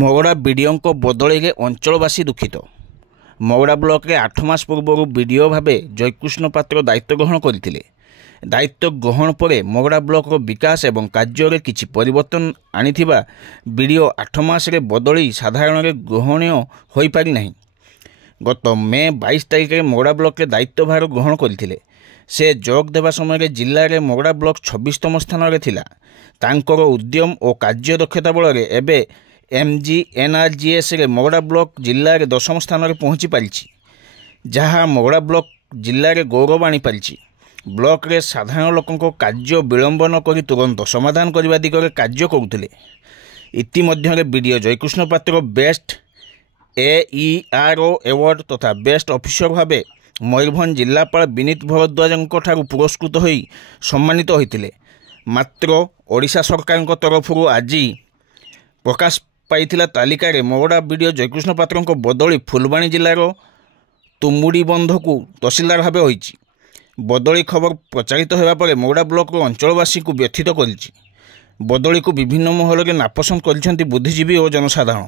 ମଗଡ଼ା ବିଡ଼ିଓଙ୍କ ବଦଳିରେ ଅଞ୍ଚଳବାସୀ ଦୁଃଖିତ। ମଗଡ଼ା ବ୍ଲକରେ 8 ମାସ ପୂର୍ବରୁ ବିଡ଼ିଓ ଭାବେ ଜୟକୃଷ୍ଣ ପାତ୍ର ଦାୟିତ୍ୱ ଗ୍ରହଣ କରିଥିଲେ। ଦାୟିତ୍ୱ ଗ୍ରହଣ ପରେ ମଗଡ଼ା ବ୍ଲକର ବିକାଶ ଏବଂ କାର୍ଯ୍ୟରେ କିଛି ପରିବର୍ତ୍ତନ ଆଣିଥିବା ବିଡ଼ିଓ 8 ମାସରେ ବଦଳି ସାଧାରଣରେ ଗ୍ରହଣୀୟ ହୋଇପାରି ନାହିଁ। ଗତ ମେ 22 ତାରିଖରେ ମଗଡ଼ା ବ୍ଲକରେ ଦାୟିତ୍ୱଭାର ଗ୍ରହଣ କରିଥିଲେ। ସେ ଯୋଗ ଦେବା ସମୟରେ ଜିଲ୍ଲାରେ ମଗଡ଼ା ବ୍ଲକ 26ତମ ସ୍ଥାନରେ ଥିଲା। ତାଙ୍କର ଉଦ୍ୟମ ଓ କାର୍ଯ୍ୟଦକ୍ଷତା ବଳରେ ଏବେ MGNRGSରେ ମଗଡ଼ା ବ୍ଲକ ଜିଲ୍ଲାରେ 10ମ ସ୍ଥାନରେ ପହଞ୍ଚି ପାରିଛି, ଯାହା ମଗଡ଼ା ବ୍ଲକ ଜିଲ୍ଲାରେ ଗୌରବ ଆଣିପାରିଛି। ବ୍ଲକରେ ସାଧାରଣ ଲୋକଙ୍କ କାର୍ଯ୍ୟ ବିଳମ୍ବ ନ କରି ତୁରନ୍ତ ସମାଧାନ କରିବା ଦିଗରେ କାର୍ଯ୍ୟ କରୁଥିଲେ। ଇତିମଧ୍ୟରେ ବିଡ଼ିଓ ଜୟକୃଷ୍ଣ ପାତ୍ର ବେଷ୍ଟ AERO ଆୱାର୍ଡ ତଥା ବେଷ୍ଟ ଅଫିସର ଭାବେ ମୟୂରଭଞ୍ଜ ଜିଲ୍ଲାପାଳ ବିନୀତ ଭରଦ୍ୱାଜଙ୍କ ଠାରୁ ପୁରସ୍କୃତ ହୋଇ ସମ୍ମାନିତ ହୋଇଥିଲେ। ମାତ୍ର ଓଡ଼ିଶା ସରକାରଙ୍କ ତରଫରୁ ଆଜି ପ୍ରକାଶ ପାଇଥିଲା ତାଲିକାରେ ମଗଡ଼ା ବିଡ଼ିଓ ଜୟକୃଷ୍ଣ ପାତ୍ରଙ୍କ ବଦଳି ଫୁଲବାଣୀ ଜିଲ୍ଲାର ତୁମୁଡ଼ିବନ୍ଧକୁ ତହସିଲଦାର ଭାବେ ହୋଇଛି। ବଦଳି ଖବର ପ୍ରଚାରିତ ହେବା ପରେ ମଗଡ଼ା ବ୍ଲକର ଅଞ୍ଚଳବାସୀଙ୍କୁ ବ୍ୟଥିତ କରିଛି। ବଦଳିକୁ ବିଭିନ୍ନ ମହଲରେ ନାପସନ୍ଦ କରିଛନ୍ତି ବୁଦ୍ଧିଜୀବୀ ଓ ଜନସାଧାରଣ।